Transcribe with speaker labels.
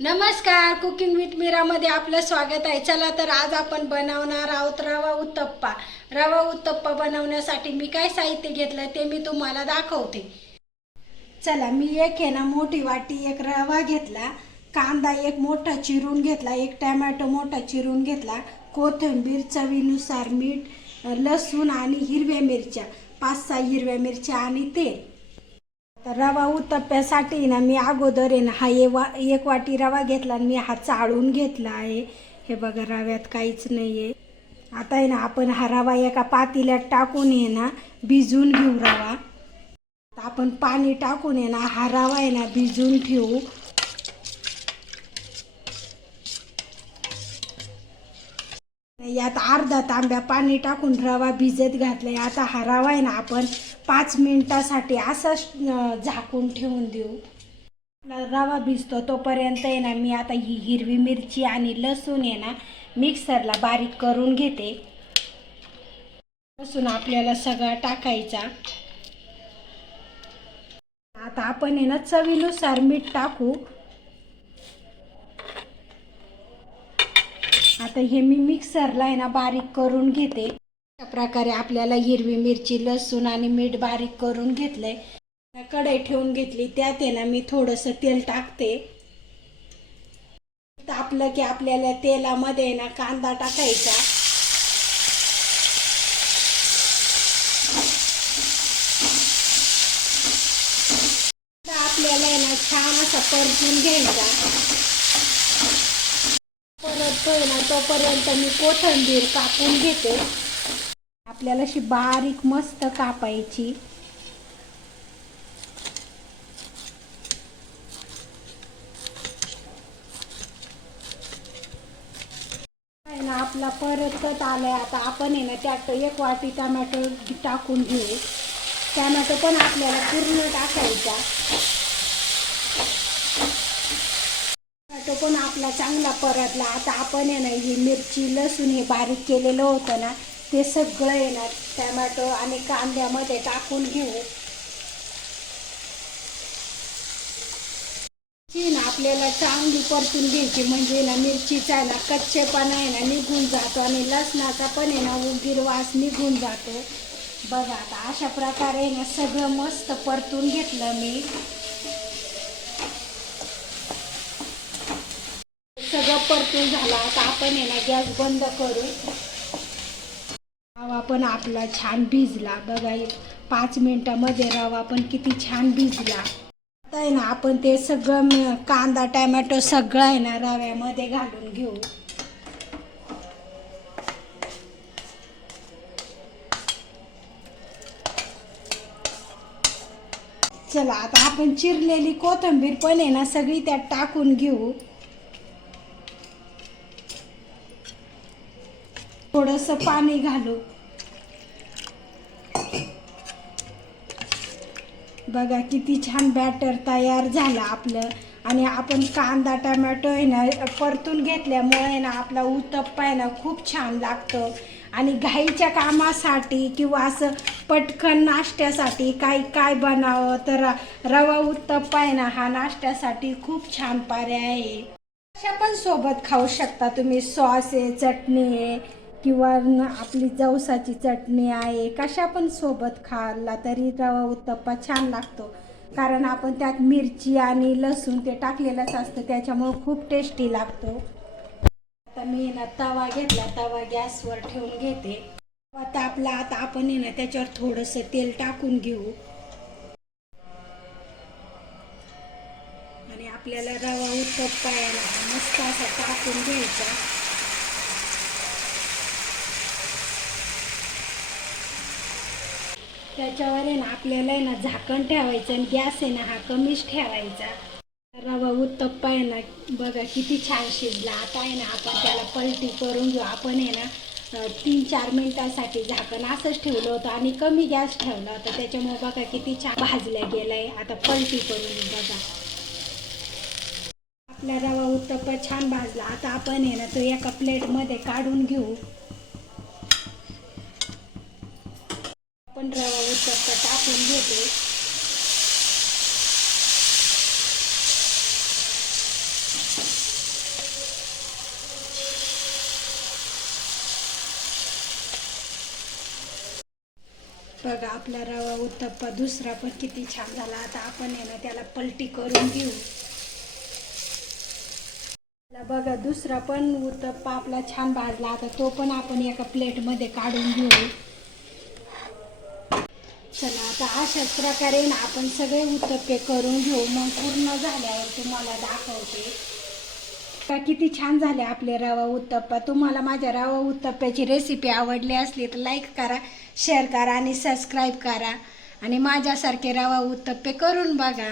Speaker 1: नमस्कार cooking with मीरामध्ये आपलं स्वागत आहे. चला तर आज आपण बनवणार आहोत रवा उत्तप्पा. रवा उत्तप्पा बनवण्यासाठी मी काय साहित्य घेतलं ते मी तुम्हाला दाखवते. चला मी एक आहे ना मोठी वाटी एक रवा घेतला कांदा एक मोठा चिरून घेतला एक टॅमॅटो मोठा चिरून घेतला कोथिंबीर चवीनुसार मीठ लसूण आणि हिरव्या मिरच्या पाच सहा हिरव्या मिरच्या आणि तेल. तर रवा उत्तप्प्यासाठी ना मी अगोदर आहे ना हा ये वा एक वाटी रवा घेतला आणि मी हा चाळून घेतला आहे. हे बघा रव्यात काहीच नाही आहे आता आहे ना आपण हा रवा एका पातेल्यात टाकून आहे ना भिजून घेऊ रवा. आपण पाणी टाकून आहे ना हा रवा आहे ना भिजून ठेवू. यात अर्धा तांब्या पाणी टाकून रवा भिजत घातलाय. आता हा रवा आहे ना आपण पाच मिनिटासाठी असाच झाकून ठेवून देऊ. आपला रवा भिजतो तोपर्यंत आहे ना मी आता ही हिरवी मिरची आणि लसूण आहे ना मिक्सरला बारीक करून घेते. लसूण आपल्याला सगळा टाकायचा. आता आपण आहे ना चवीनुसार मीठ टाकू. आता हे मी मिक्सरला आहे ना बारीक करून घेते. अशा प्रकारे आपल्याला हिरवी मिरची लसूण आणि मीठ बारीक करून घेतलंय. कढई ठेवून घेतली. त्यात आहे ना मी थोडंसं तेल टाकते. तापलं की आपल्याला तेलामध्ये ना कांदा टाकायचा. आपल्याला आहे ना छान असा परतून घ्यायचा. परत ना तोपर्यंत मी कोथिंबीर कापून घेते. आपल्याला अशी बारीक मस्त कापायची. ना आपला परतच आलाय. आता आपण आहे ना त्यात एक वाटी टमॅटो टाकून घेऊ. टमॅटो पण आपल्याला पूर्ण टाकायचा. टमॅटो पण आपला चांगला परतला. आता आपण आहे ना ही मिरची लसूण हे बारीक केलेलं होतं ना ते सगळं येणार. ना टमॅटो आणि कांद्यामध्ये टाकून घेऊ. ची ना आपल्याला चांगली परतून घ्यायची. म्हणजे ना मिरचीचा आहे ना कच्चेपणा आहे ना निघून जातो आणि लसणाचा पण आहे ना उगीर वास निघून जातो. बघा आता अशा प्रकारे ना सगळं मस्त परतून घेतलं मी. सगळं परतून झालं. आता आपण आहे ना गॅस बंद करू. रवा पण आपला छान भिजला. बघा पाच मिनिटामध्ये रवा पण किती छान भिजला. आता आहे ना आपण ते सगळं कांदा टॅमॅटो सगळं आहे ना रव्यामध्ये घालून घेऊ. चला आता आपण चिरलेली कोथिंबीर पण आहे ना सगळी त्यात टाकून घेऊ. थोडंसं पाणी घालू. बघा किती छान बॅटर तयार झालं आपलं. आणि आपण कांदा टमॅटो आहे ना परतून घेतल्यामुळे आहे ना आपला उत्तप्पा आहे ना खूप छान लागतं. आणि घाईच्या कामासाठी किंवा असं पटकन नाश्त्यासाठी काय काय बनावं तर रवा उत्तप्पा आहे ना हा नाश्त्यासाठी खूप छान पर्याय आहे. अशा पण सोबत खाऊ शकता तुम्ही? सॉस आहे चटणी आहे किंवा आपली जवसाची चटणी आहे कशा पण सोबत खाल्ला तरी रवा उत्तप्पा छान लागतो. कारण आपण त्यात मिरची आणि लसूण ते टाकलेलंच असतं त्याच्यामुळं खूप टेस्टी लागतो. आता मी ना तवा घेतला तवा गॅसवर ठेवून घेते. आता आपला आता आपण ना त्याच्यावर थोडंसं तेल टाकून घेऊ. आणि आपल्याला रवा उत्तप्पा यायला मस्त असा टाकून घ्यायचा. त्याच्यावर आहे ना आपल्याला आहे ना झाकण ठेवायचं आणि गॅस आहे ना हा कमीच ठेवायचा. रवा उत्तप्पा आहे ना बघा किती छान शिजला. आता आहे ना आपण त्याला पलटी करून घेऊ. आपण आहे ना तीन चार मिनिटासाठी झाकण असंच ठेवलं होतं आणि कमी गॅस ठेवला होता. त्याच्यामुळे बघा किती छान भाजल्या गेलाय. आता पलटी करून बघा. आपला रवा उत्तप्पा छान भाजला. आता आपण आहे ना तो एका प्लेटमध्ये काढून घेऊ. पंधरा टक्का टाकून घेते बघा आपला रवा उत्तप्पा दुसरा पण किती छान झाला. आता आपण आहे ना त्याला पलटी करून घेऊ. बघा दुसरा पण उत्तप्पा आपला छान भाजला. आता तो पण आपण एका प्लेटमध्ये काढून घेऊ. चला आता अशाच प्रकारे ना आपण सगळे उत्तप्पे करून घेऊ. मग पूर्ण झाल्यावर तुम्हाला दाखवते. का किती छान झाले आपले रवा उत्तप्पा. तुम्हाला माझ्या रवा उत्तप्प्याची रेसिपी आवडली असली तर लाईक करा शेअर करा आणि सबस्क्राईब करा. आणि माझ्यासारखे रवा उत्तप्पे करून बघा.